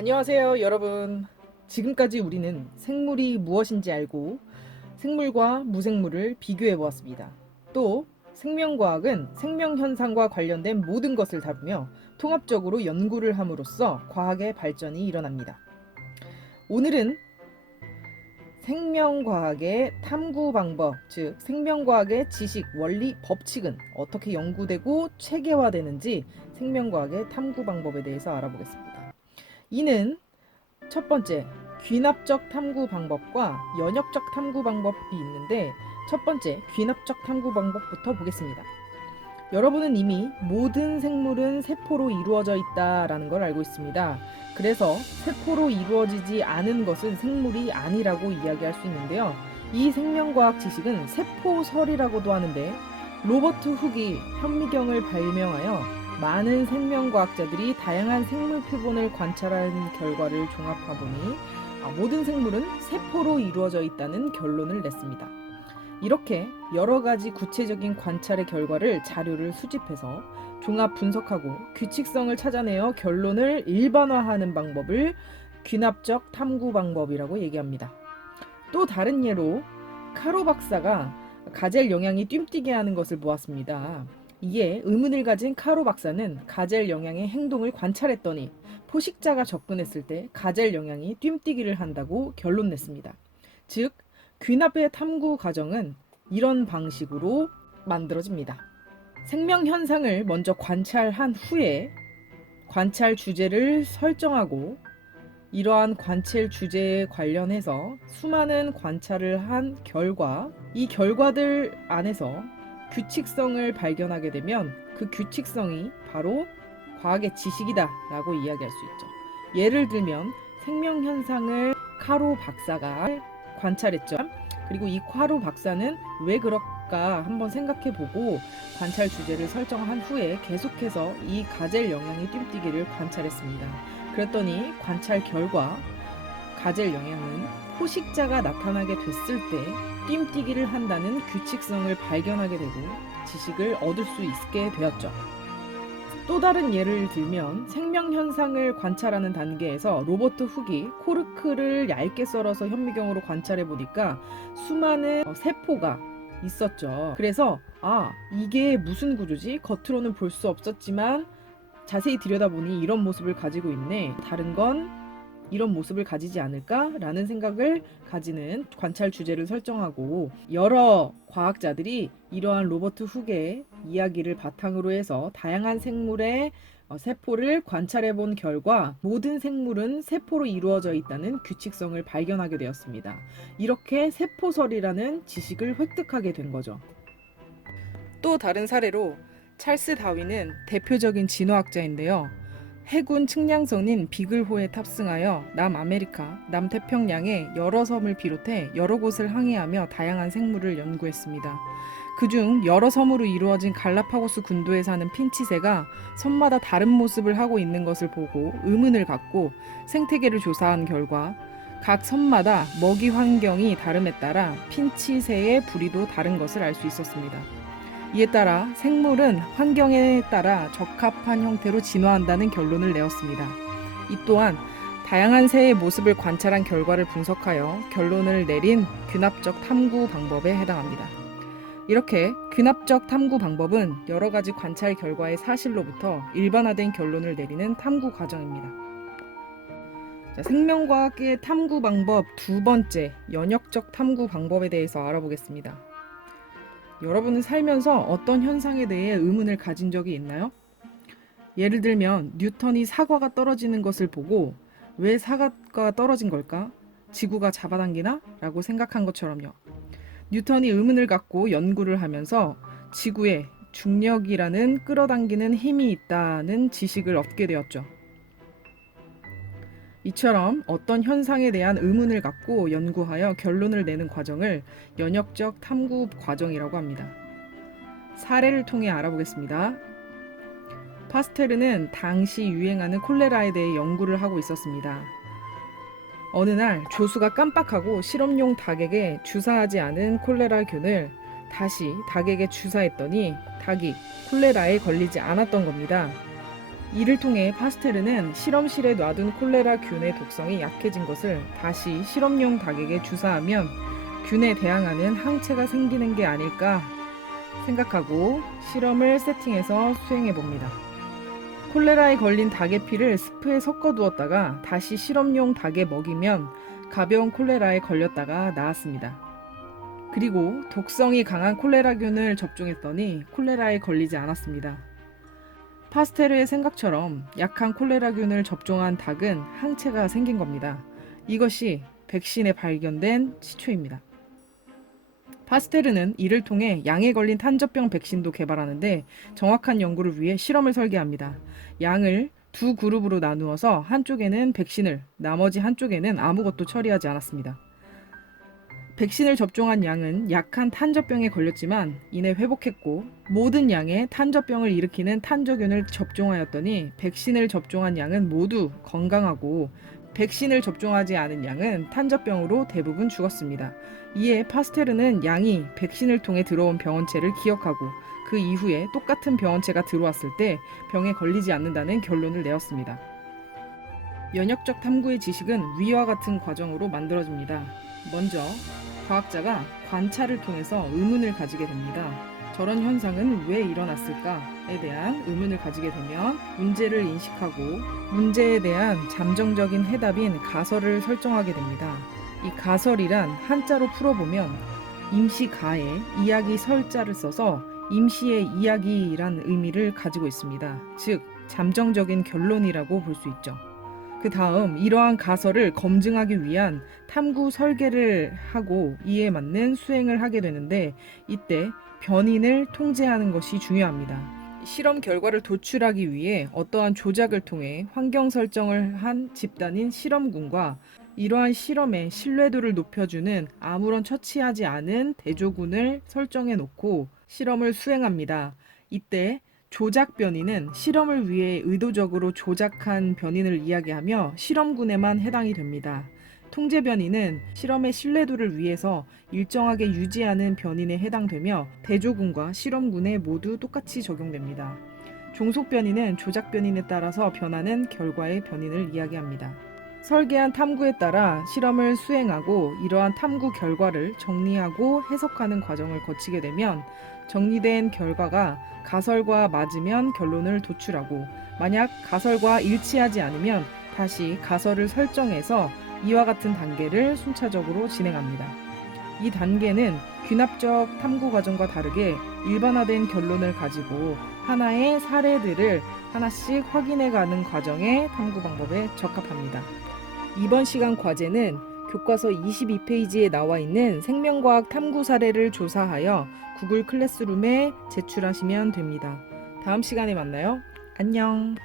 안녕하세요, 여러분. 지금까지 우리는 생물이 무엇인지 알고 생물과 무생물을 비교해 보았습니다. 또 생명과학은 생명현상과 관련된 모든 것을 다루며 통합적으로 연구를 함으로써 과학의 발전이 일어납니다. 오늘은 생명과학의 탐구 방법, 즉 생명과학의 지식, 원리, 법칙은 어떻게 연구되고 체계화되는지 생명과학의 탐구 방법에 대해서 알아보겠습니다. 이는 첫 번째, 귀납적 탐구 방법과 연역적 탐구 방법이 있는데, 첫 번째, 귀납적 탐구 방법부터 보겠습니다. 여러분은 이미 모든 생물은 세포로 이루어져 있다라는 걸 알고 있습니다. 그래서 세포로 이루어지지 않은 것은 생물이 아니라고 이야기할 수 있는데요. 이 생명과학 지식은 세포설이라고도 하는데, 로버트 훅이 현미경을 발명하여 많은 생명과학자들이 다양한 생물 표본을 관찰한 결과를 종합해보니 모든 생물은 세포로 이루어져 있다는 결론을 냈습니다. 이렇게 여러 가지 구체적인 관찰의 결과를 자료를 수집해서 종합 분석하고 규칙성을 찾아내어 결론을 일반화하는 방법을 귀납적 탐구 방법이라고 얘기합니다. 또 다른 예로 카로 박사가 가젤 영양이 뜀뛰게 하는 것을 보았습니다. 이에 의문을 가진 카로 박사는 가젤 영양의 행동을 관찰했더니 포식자가 접근했을 때 가젤 영양이 뜀뛰기를 한다고 결론 냈습니다. 즉, 귀납의 탐구 과정은 이런 방식으로 만들어집니다. 생명 현상을 먼저 관찰한 후에 관찰 주제를 설정하고 이러한 관찰 주제에 관련해서 수많은 관찰을 한 결과, 이 결과들 안에서 규칙성을 발견하게 되면 그 규칙성이 바로 과학의 지식이다 라고 이야기할 수 있죠. 예를 들면 생명 현상을 카로 박사가 관찰했죠. 그리고 이 카로 박사는 왜 그럴까 한번 생각해 보고 관찰 주제를 설정한 후에 계속해서 이 가젤 영양의 뜀뛰기를 관찰했습니다. 그랬더니 관찰 결과 가젤 영양은 포식자가 나타나게 됐을 때 뜀뛰기를 한다는 규칙성을 발견하게 되고 지식을 얻을 수 있게 되었죠. 또 다른 예를 들면 생명 현상을 관찰하는 단계에서 로버트 훅이 코르크를 얇게 썰어서 현미경으로 관찰해 보니까 수많은 세포가 있었죠. 그래서 이게 무슨 구조지? 겉으로는 볼 수 없었지만 자세히 들여다보니 이런 모습을 가지고 있네. 다른 건 이런 모습을 가지지 않을까라는 생각을 가지는 관찰 주제를 설정하고 여러 과학자들이 이러한 로버트 훅의 이야기를 바탕으로 해서 다양한 생물의 세포를 관찰해 본 결과 모든 생물은 세포로 이루어져 있다는 규칙성을 발견하게 되었습니다. 이렇게 세포설이라는 지식을 획득하게 된 거죠. 또 다른 사례로 찰스 다윈은 대표적인 진화학자인데요. 해군 측량선인 비글호에 탑승하여 남아메리카, 남태평양의 여러 섬을 비롯해 여러 곳을 항해하며 다양한 생물을 연구했습니다. 그중 여러 섬으로 이루어진 갈라파고스 군도에 사는 핀치새가 섬마다 다른 모습을 하고 있는 것을 보고 의문을 갖고 생태계를 조사한 결과 각 섬마다 먹이 환경이 다름에 따라 핀치새의 부리도 다른 것을 알 수 있었습니다. 이에 따라 생물은 환경에 따라 적합한 형태로 진화한다는 결론을 내었습니다. 이 또한 다양한 새의 모습을 관찰한 결과를 분석하여 결론을 내린 귀납적 탐구 방법에 해당합니다. 이렇게 귀납적 탐구 방법은 여러 가지 관찰 결과의 사실로부터 일반화된 결론을 내리는 탐구 과정입니다. 생명과학의 탐구 방법 두 번째, 연역적 탐구 방법에 대해서 알아보겠습니다. 여러분은 살면서 어떤 현상에 대해 의문을 가진 적이 있나요? 예를 들면 뉴턴이 사과가 떨어지는 것을 보고 왜 사과가 떨어진 걸까? 지구가 잡아당기나? 라고 생각한 것처럼요. 뉴턴이 의문을 갖고 연구를 하면서 지구에 중력이라는 끌어당기는 힘이 있다는 지식을 얻게 되었죠. 이처럼 어떤 현상에 대한 의문을 갖고 연구하여 결론을 내는 과정을 연역적 탐구 과정이라고 합니다. 사례를 통해 알아보겠습니다. 파스테르는 당시 유행하는 콜레라에 대해 연구를 하고 있었습니다. 어느 날 조수가 깜빡하고 실험용 닭에게 주사하지 않은 콜레라균을 다시 닭에게 주사했더니 닭이 콜레라에 걸리지 않았던 겁니다. 이를 통해 파스테르는 실험실에 놔둔 콜레라 균의 독성이 약해진 것을 다시 실험용 닭에게 주사하면 균에 대항하는 항체가 생기는 게 아닐까 생각하고 실험을 세팅해서 수행해 봅니다. 콜레라에 걸린 닭의 피를 스프에 섞어 두었다가 다시 실험용 닭에 먹이면 가벼운 콜레라에 걸렸다가 나았습니다. 그리고 독성이 강한 콜레라균을 접종했더니 콜레라에 걸리지 않았습니다. 파스테르의 생각처럼 약한 콜레라균을 접종한 닭은 항체가 생긴 겁니다. 이것이 백신에 발견된 시초입니다. 파스테르는 이를 통해 양에 걸린 탄저병 백신도 개발하는데 정확한 연구를 위해 실험을 설계합니다. 양을 두 그룹으로 나누어서 한쪽에는 백신을, 나머지 한쪽에는 아무것도 처리하지 않았습니다. 백신을 접종한 양은 약한 탄저병에 걸렸지만 이내 회복했고, 모든 양에 탄저병을 일으키는 탄저균을 접종하였더니 백신을 접종한 양은 모두 건강하고 백신을 접종하지 않은 양은 탄저병으로 대부분 죽었습니다. 이에 파스테르는 양이 백신을 통해 들어온 병원체를 기억하고 그 이후에 똑같은 병원체가 들어왔을 때 병에 걸리지 않는다는 결론을 내었습니다. 연역적 탐구의 지식은 위와 같은 과정으로 만들어집니다. 먼저 과학자가 관찰을 통해서 의문을 가지게 됩니다. 저런 현상은 왜 일어났을까에 대한 의문을 가지게 되면 문제를 인식하고 문제에 대한 잠정적인 해답인 가설을 설정하게 됩니다. 이 가설이란 한자로 풀어보면 임시가에 이야기 설자를 써서 임시의 이야기란 의미를 가지고 있습니다. 즉 잠정적인 결론이라고 볼 수 있죠. 그 다음 이러한 가설을 검증하기 위한 탐구 설계를 하고 이에 맞는 수행을 하게 되는데 이때 변인을 통제하는 것이 중요합니다. 실험 결과를 도출하기 위해 어떠한 조작을 통해 환경 설정을 한 집단인 실험군과 이러한 실험의 신뢰도를 높여주는 아무런 처치하지 않은 대조군을 설정해 놓고 실험을 수행합니다. 이때 조작 변이는 실험을 위해 의도적으로 조작한 변이를 이야기하며 실험군에만 해당이 됩니다. 통제 변이는 실험의 신뢰도를 위해서 일정하게 유지하는 변인에 해당되며 대조군과 실험군에 모두 똑같이 적용됩니다. 종속 변이는 조작 변인에 따라서 변하는 결과의 변인을 이야기합니다. 설계한 탐구에 따라 실험을 수행하고 이러한 탐구 결과를 정리하고 해석하는 과정을 거치게 되면 정리된 결과가 가설과 맞으면 결론을 도출하고 만약 가설과 일치하지 않으면 다시 가설을 설정해서 이와 같은 단계를 순차적으로 진행합니다. 이 단계는 귀납적 탐구 과정과 다르게 일반화된 결론을 가지고 하나의 사례들을 하나씩 확인해가는 과정의 탐구 방법에 적합합니다. 이번 시간 과제는 교과서 22페이지에 나와 있는 생명과학 탐구 사례를 조사하여 구글 클래스룸에 제출하시면 됩니다. 다음 시간에 만나요. 안녕.